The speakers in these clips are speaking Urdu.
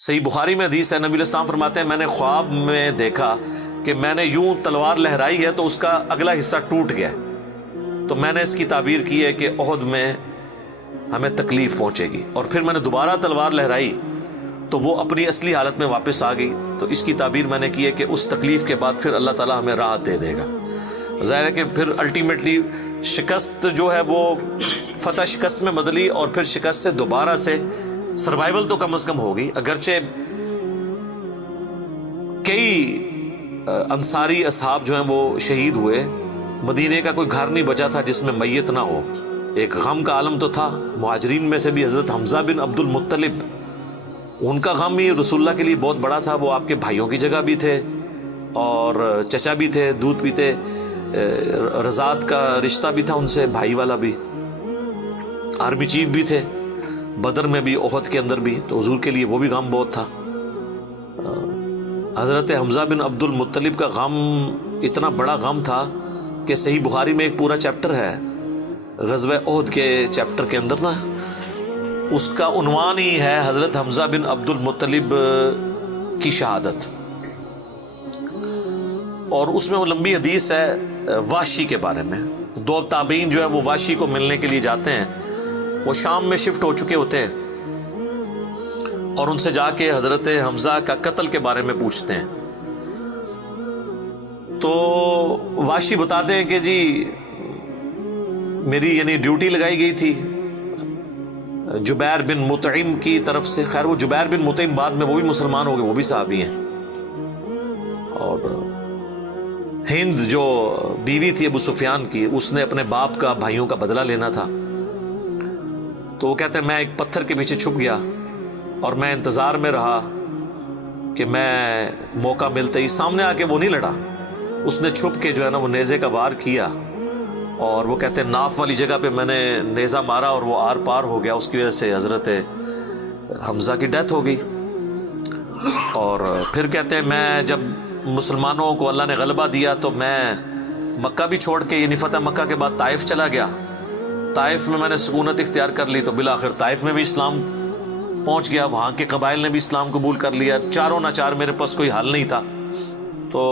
صحیح بخاری میں حدیث ہے، نبی علیہ السلام فرماتے ہیں میں نے خواب میں دیکھا کہ میں نے یوں تلوار لہرائی ہے تو اس کا اگلا حصہ ٹوٹ گیا، تو میں نے اس کی تعبیر کی ہے کہ احد میں ہمیں تکلیف پہنچے گی، اور پھر میں نے دوبارہ تلوار لہرائی تو وہ اپنی اصلی حالت میں واپس آ گئی، تو اس کی تعبیر میں نے کی ہے کہ اس تکلیف کے بعد پھر اللہ تعالیٰ ہمیں راحت دے دے گا۔ ظاہر ہے کہ پھر الٹیمیٹلی شکست جو ہے وہ فتح شکست میں بدلی، اور پھر شکست سے دوبارہ سے سروائیول تو کم از کم ہوگی، اگرچہ کئی انصاری اصحاب جو ہیں وہ شہید ہوئے، مدینے کا کوئی گھر نہیں بچا تھا جس میں میت نہ ہو، ایک غم کا عالم تو تھا۔ مہاجرین میں سے بھی حضرت حمزہ بن عبد المطلب، ان کا غم ہی رسول اللہ کے لیے بہت بڑا تھا، وہ آپ کے بھائیوں کی جگہ بھی تھے اور چچا بھی تھے، دودھ پیتے، رضاعت کا رشتہ بھی تھا ان سے، بھائی والا بھی، آرمی چیف بھی تھے، بدر میں بھی احد کے اندر بھی، تو حضور کے لیے وہ بھی غم بہت تھا۔ حضرت حمزہ بن عبد المطلب کا غم اتنا بڑا غم تھا کہ صحیح بخاری میں ایک پورا چیپٹر ہے غزوہ احد کے چیپٹر کے اندر نا، اس کا عنوان ہی ہے حضرت حمزہ بن عبد المطلب کی شہادت، اور اس میں وہ لمبی حدیث ہے واشی کے بارے میں۔ دو تابعین جو ہے وہ واشی کو ملنے کے لیے جاتے ہیں، وہ شام میں شفٹ ہو چکے ہوتے ہیں، اور ان سے جا کے حضرت حمزہ کا قتل کے بارے میں پوچھتے ہیں، تو واشی بتاتے ہیں کہ جی میری یعنی ڈیوٹی لگائی گئی تھی جبیر بن مطعم کی طرف سے۔ خیر وہ جبیر بن مطعم بعد میں وہ بھی مسلمان ہو گئے، وہ بھی صحابی ہیں، اور ہند جو بیوی تھی ابو سفیان کی، اس نے اپنے باپ کا بھائیوں کا بدلہ لینا تھا، تو وہ کہتے ہیں میں ایک پتھر کے پیچھے چھپ گیا اور میں انتظار میں رہا کہ میں موقع ملتے ہی سامنے آ کے وہ نہیں لڑا، اس نے چھپ کے جو ہے نا وہ نیزے کا وار کیا، اور وہ کہتے ہیں ناف والی جگہ پہ میں نے نیزہ مارا اور وہ آر پار ہو گیا، اس کی وجہ سے حضرت حمزہ کی ڈیتھ ہو گئی۔ اور پھر کہتے ہیں میں جب مسلمانوں کو اللہ نے غلبہ دیا تو میں مکہ بھی چھوڑ کے، یعنی فتح مکہ کے بعد طائف چلا گیا، طائف میں نے سکونت اختیار کر لی، تو بالآخر طائف میں بھی اسلام پہنچ گیا، وہاں کے قبائل نے بھی اسلام قبول کر لیا، چاروں ناچار میرے پاس کوئی حل نہیں تھا، تو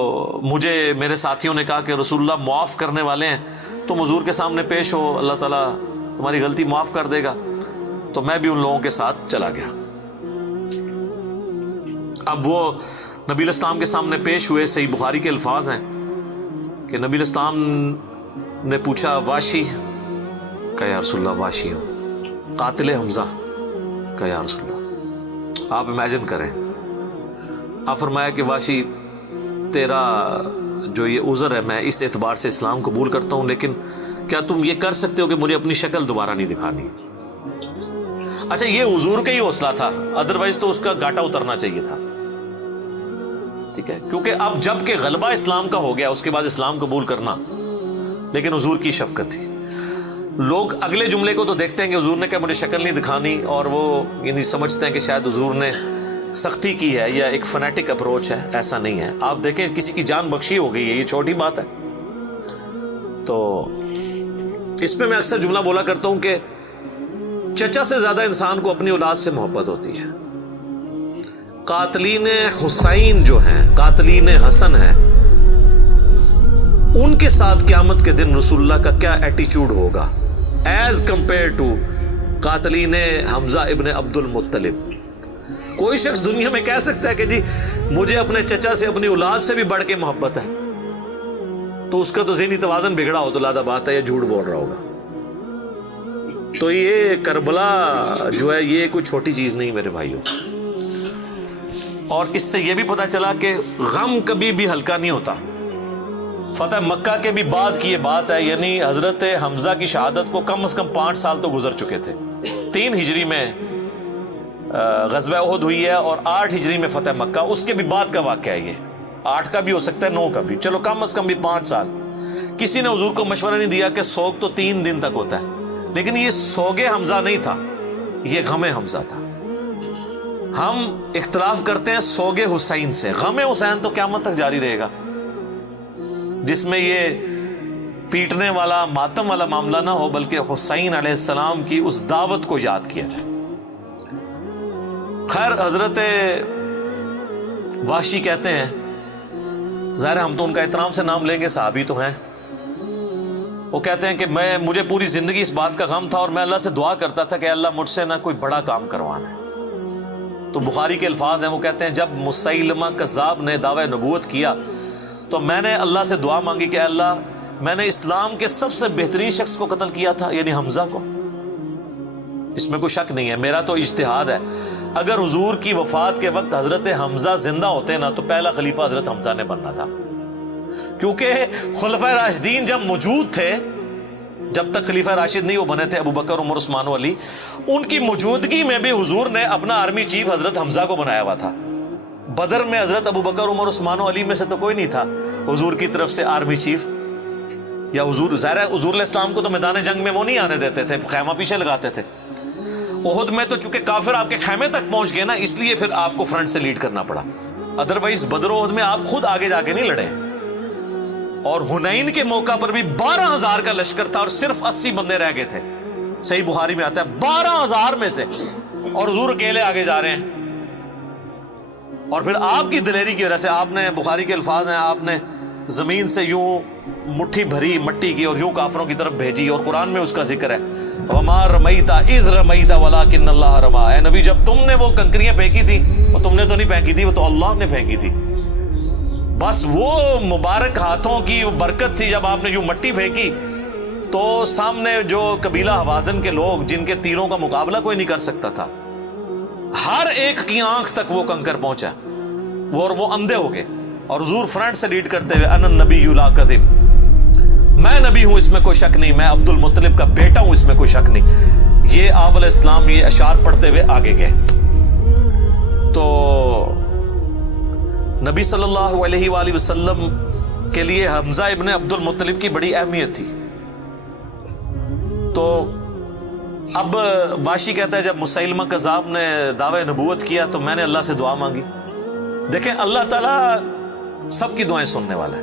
مجھے میرے ساتھیوں نے کہا کہ رسول اللہ معاف کرنے والے ہیں، تم حضور کے سامنے پیش ہو، اللہ تعالیٰ تمہاری غلطی معاف کر دے گا، تو میں بھی ان لوگوں کے ساتھ چلا گیا۔ اب وہ نبی علیہ السلام کے سامنے پیش ہوئے، صحیح بخاری کے الفاظ ہیں کہ نبی علیہ السلام نے پوچھا واشی کا یا رسول اللہ واشی ہوں، قاتل حمزہ کا یا رسول اللہ۔ آپ امیجن کریں، آپ فرمایا کہ واشی تیرا جو یہ عذر ہے میں اس اعتبار سے اسلام قبول کرتا ہوں، لیکن کیا تم یہ کر سکتے ہو کہ مجھے اپنی شکل دوبارہ نہیں دکھانی؟ اچھا یہ حضور کا ہی حوصلہ تھا، ادروائز تو اس کا گاٹا اترنا چاہیے تھا، ٹھیک ہے، کیونکہ اب جب کہ غلبہ اسلام کا ہو گیا اس کے بعد اسلام قبول کرنا، لیکن حضور کی شفقت تھی۔ لوگ اگلے جملے کو تو دیکھتے ہیں کہ حضور نے کہا مجھے شکل نہیں دکھانی، اور وہ یعنی سمجھتے ہیں کہ شاید حضور نے سختی کی ہے یا ایک فنیٹک اپروچ ہے، ایسا نہیں ہے۔ آپ دیکھیں کسی کی جان بخشی ہو گئی ہے، یہ چھوٹی بات ہے۔ تو اس پہ میں اکثر جملہ بولا کرتا ہوں کہ چچا سے زیادہ انسان کو اپنی اولاد سے محبت ہوتی ہے۔ قاتلین حسین جو ہیں، قاتلین حسن ہیں، ان کے ساتھ قیامت کے دن رسول اللہ کا کیا ایٹیچیوڈ ہوگا ایز کمپیئر ٹو قاتلین حمزہ ابن عبد المطلب۔ کوئی شخص دنیا میں کہہ سکتا ہے کہ جی مجھے اپنے چچا سے اپنی اولاد سے بھی بڑھ کے محبت ہے، تو اس کا تو ذہنی توازن بگڑا ہو تو لادہ بات ہے، یہ جھوٹ بول رہا ہوگا۔ تو یہ کربلا جو ہے یہ کوئی چھوٹی چیز نہیں میرے بھائیوں، اور اس سے یہ بھی پتہ چلا کہ غم کبھی بھی ہلکا نہیں ہوتا۔ فتح مکہ کے بھی بعد کی یہ بات ہے، یعنی حضرت حمزہ کی شہادت کو کم از کم 5 سال تو گزر چکے تھے۔ 3 ہجری میں غزوہ احد ہوئی ہے اور 8 ہجری میں فتح مکہ، اس کے بھی بعد کا واقعہ ہے یہ، 8 کا بھی ہو سکتا ہے 9 کا بھی، چلو کم از کم بھی 5 سال۔ کسی نے حضور کو مشورہ نہیں دیا کہ سوگ تو 3 دن تک ہوتا ہے، لیکن یہ سوگ حمزہ نہیں تھا، یہ غم حمزہ تھا۔ ہم اختلاف کرتے ہیں سوگ حسین سے، غم حسین تو قیامت تک جاری رہے گا، جس میں یہ پیٹنے والا ماتم والا معاملہ نہ ہو، بلکہ حسین علیہ السلام کی اس دعوت کو یاد کیا جائے۔ خیر حضرت وحشی کہتے ہیں، ظاہر ہم تو ان کا احترام سے نام لیں گے، صحابی تو ہیں، وہ کہتے ہیں کہ مجھے پوری زندگی اس بات کا غم تھا اور میں اللہ سے دعا کرتا تھا کہ اللہ مجھ سے نہ کوئی بڑا کام کروانا ہے۔ تو بخاری کے الفاظ ہیں، وہ کہتے ہیں جب مسیلمہ کذاب نے دعوی نبوت کیا تو میں نے اللہ سے دعا مانگی کہ اللہ میں نے اسلام کے سب سے بہترین شخص کو قتل کیا تھا، یعنی حمزہ کو، اس میں کوئی شک نہیں ہے، میرا تو اجتہاد ہے، اگر حضور کی وفات کے وقت حضرت حمزہ زندہ ہوتے نا تو پہلا خلیفہ حضرت حمزہ نے بننا تھا، کیونکہ خلفائے راشدین جب موجود تھے، جب تک خلیفہ راشد نہیں وہ بنے تھے ابو بکر، عمر، عثمان و علی، ان کی موجودگی میں بھی حضور نے اپنا آرمی چیف حضرت حمزہ کو بنایا ہوا تھا۔ بدر میں حضرت ابو بکر، عمر، عثمان و علی میں سے تو کوئی نہیں تھا حضور کی طرف سے آرمی چیف، یا حضور ظاہر ہے حضور علیہ السلام کو تو میدان جنگ میں وہ نہیں آنے دیتے تھے، خیمہ پیچھے لگاتے تھے۔ احد میں تو چونکہ کافر آپ کے خیمے تک پہنچ گئے نا، اس لیے پھر آپ کو فرنٹ سے لیڈ کرنا پڑا، ادروائز بدر و احد میں آپ خود آگے جا کے نہیں لڑے۔ اور حنین کے موقع پر بھی 12,000 کا لشکر تھا اور صرف 80 بندے رہ گئے تھے، صحیح بخاری میں آتا ہے 12,000 میں سے، اور حضور اکیلے آگے جا رہے ہیں۔ اور پھر آپ کی دلیری کی وجہ سے آپ نے، بخاری کے الفاظ ہیں، آپ نے زمین سے یوں مٹھی بھری مٹی کی اور یوں کافروں کی طرف بھیجی، اور قرآن میں اس کا ذکر ہے وَمَا رَمَيْتَ إِذْ رَمَيْتَ وَلَكِنَّ اللَّهَ رَمَىٰ، اے نبی جب تم نے وہ کنکریاں پھینکی تھی وہ تم نے تو نہیں پھینکی تھی، وہ تو اللہ نے پھینکی تھی، بس وہ مبارک ہاتھوں کی برکت تھی۔ جب آپ نے یوں مٹی پھینکی تو سامنے جو قبیلہ حوازن کے لوگ جن کے تیروں کا مقابلہ کوئی نہیں کر سکتا تھا، ہر ایک کی آنکھ تک وہ کنکر پہنچا، وہ اندھے ہو گئے، اور حضور فرنٹ سے لیڈ کرتے ہوئے انا النبی لا کذب، میں نبی ہوں اس میں کوئی شک نہیں، میں عبد المطلب کا بیٹا ہوں اس میں کوئی شک نہیں، یہ آپ علیہ السلام یہ اشعار پڑھتے ہوئے آگے گئے۔ تو نبی صلی اللہ علیہ وآلہ وسلم کے لیے حمزہ ابن عبد المطلب کی بڑی اہمیت تھی۔ تو اب واشی کہتا ہے جب مسیلمہ کذاب نے دعوی نبوت کیا تو میں نے اللہ سے دعا مانگی۔ دیکھیں اللہ تعالیٰ سب کی دعائیں سننے والا ہے،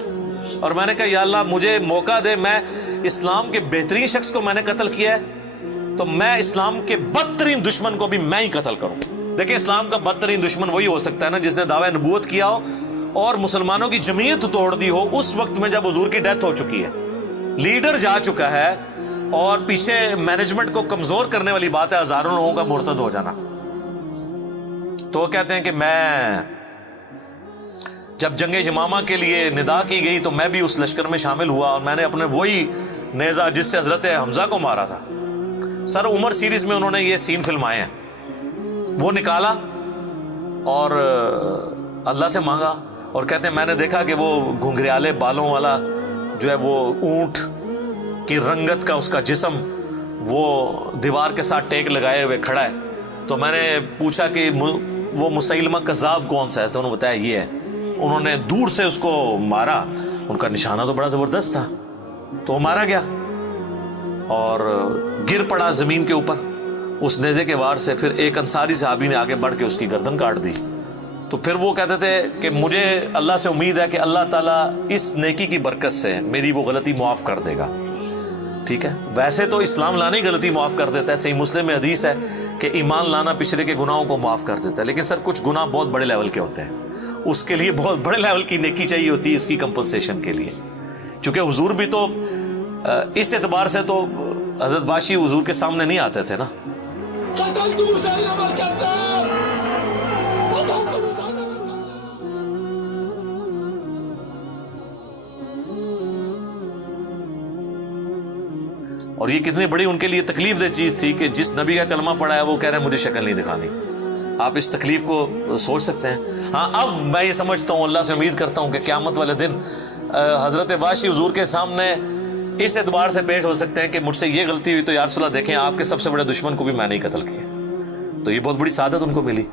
اور میں نے کہا یا اللہ مجھے موقع دے، میں اسلام کے بہترین شخص کو میں نے قتل کیا ہے تو میں اسلام کے بدترین دشمن کو بھی میں ہی قتل کروں۔ دیکھیں اسلام کا بدترین دشمن وہی ہو سکتا ہے نا جس نے دعوی نبوت کیا ہو اور مسلمانوں کی جمعیت توڑ دی ہو اس وقت میں جب حضور کی ڈیتھ ہو چکی ہے، لیڈر جا چکا ہے، اور پیچھے مینجمنٹ کو کمزور کرنے والی بات ہے ہزاروں لوگوں کا مرتد ہو جانا۔ تو وہ کہتے ہیں کہ میں جب جنگ یمامہ کے لیے ندا کی گئی تو میں بھی اس لشکر میں شامل ہوا، اور میں نے اپنے وہی نیزہ جس سے حضرت حمزہ کو مارا تھا، سر عمر سیریز میں انہوں نے یہ سین فلمائے ہیں، وہ نکالا اور اللہ سے مانگا، اور کہتے ہیں میں نے دیکھا کہ وہ گھنگریالے بالوں والا جو ہے وہ اونٹ کی رنگت کا اس کا جسم وہ دیوار کے ساتھ ٹیک لگائے ہوئے کھڑا ہے۔ تو میں نے پوچھا کہ وہ مسیلمہ کذاب کون سا ہے، تو انہوں نے بتایا یہ ہے۔ انہوں نے دور سے اس کو مارا، ان کا نشانہ تو بڑا زبردست تھا، تو وہ مارا گیا اور گر پڑا زمین کے اوپر اس نیزے کے وار سے۔ پھر ایک انصاری صحابی نے آگے بڑھ کے اس کی گردن کاٹ دی۔ تو پھر وہ کہتے تھے کہ مجھے اللہ سے امید ہے کہ اللہ تعالیٰ اس نیکی کی برکت سے میری وہ غلطی معاف کر دے گا۔ ٹھیک ہے، ویسے تو اسلام لانا ہی غلطی معاف کر دیتا ہے، صحیح مسلم میں حدیث ہے کہ ایمان لانا پچھلے کے گناہوں کو معاف کر دیتا ہے، لیکن سر کچھ گناہ بہت بڑے لیول کے ہوتے ہیں، اس کے لیے بہت بڑے لیول کی نیکی چاہیے ہوتی ہے اس کی کمپنسیشن کے لیے، چونکہ حضور بھی تو اس اعتبار سے تو حضرت واشی حضور کے سامنے نہیں آتے تھے نا۔ اور یہ کتنی بڑی ان کے لیے تکلیف دہ چیز تھی کہ جس نبی کا کلمہ پڑھا ہے وہ کہہ رہے ہیں مجھے شکل نہیں دکھانی۔ آپ اس تکلیف کو سوچ سکتے ہیں۔ ہاں اب میں یہ سمجھتا ہوں، اللہ سے امید کرتا ہوں کہ قیامت والے دن حضرت واشی حضور کے سامنے اس اعتبار سے پیش ہو سکتے ہیں کہ مجھ سے یہ غلطی ہوئی تو یا رسول اللہ دیکھیں آپ کے سب سے بڑے دشمن کو بھی میں نہیں قتل کیا، تو یہ بہت بڑی سعادت ان کو ملی۔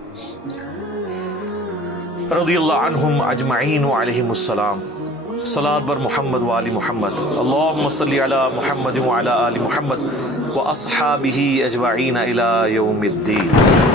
رضی اللہ عنہم اجمعین وعلیہم السلام۔ صلاۃ بر محمد وآل محمد، اللہم صلی علی محمد وعلی آل محمد واصحابہ اجمعین الی یوم الدین۔